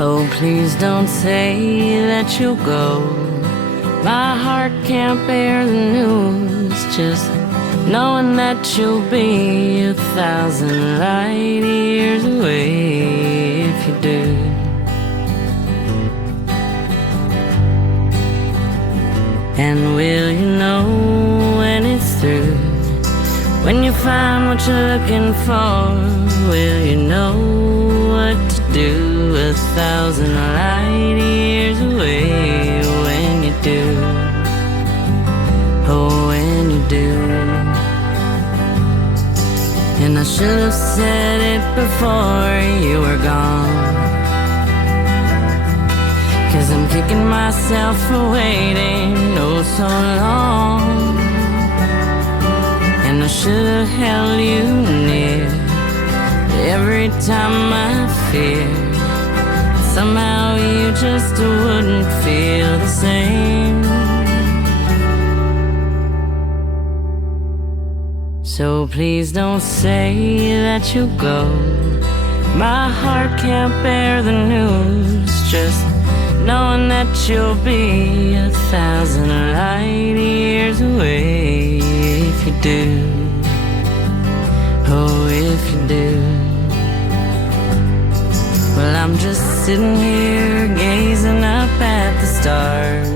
Oh, please don't say that you'll go. My heart can't bear the news, just knowing that you'll be 1,000 light years away if you do. And will you know when it's through? When you find what you're looking for, will you know what to do? 1,000 light years away when you do. Oh, when you do. And I should have said it before you were gone, 'cause I'm kicking myself for waiting oh so long. And I should have held you near every time I feared somehow you just wouldn't feel the same. So please don't say that you'll go. My heart can't bear the news, just knowing that you'll be 1,000 light years away if you do. Oh, if you do. Well, I'm just sitting here gazing up at the stars.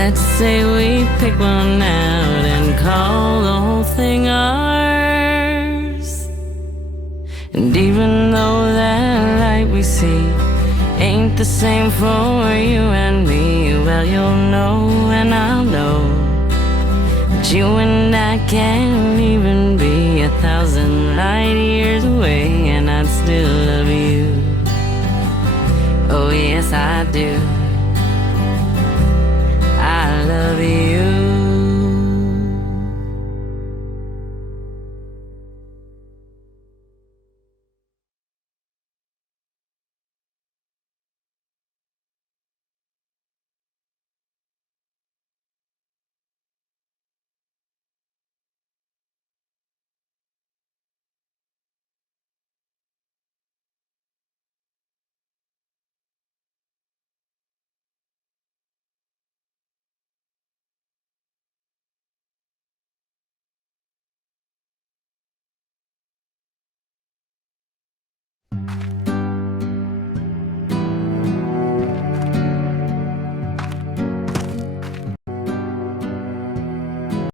Let's say we pick one out and call the whole thing ours. And even though that light we see ain't the same for you and me, well, you'll know and I'll know that you and I can't even be 1,000 light years away, and I'd still love you. Oh yes, I do.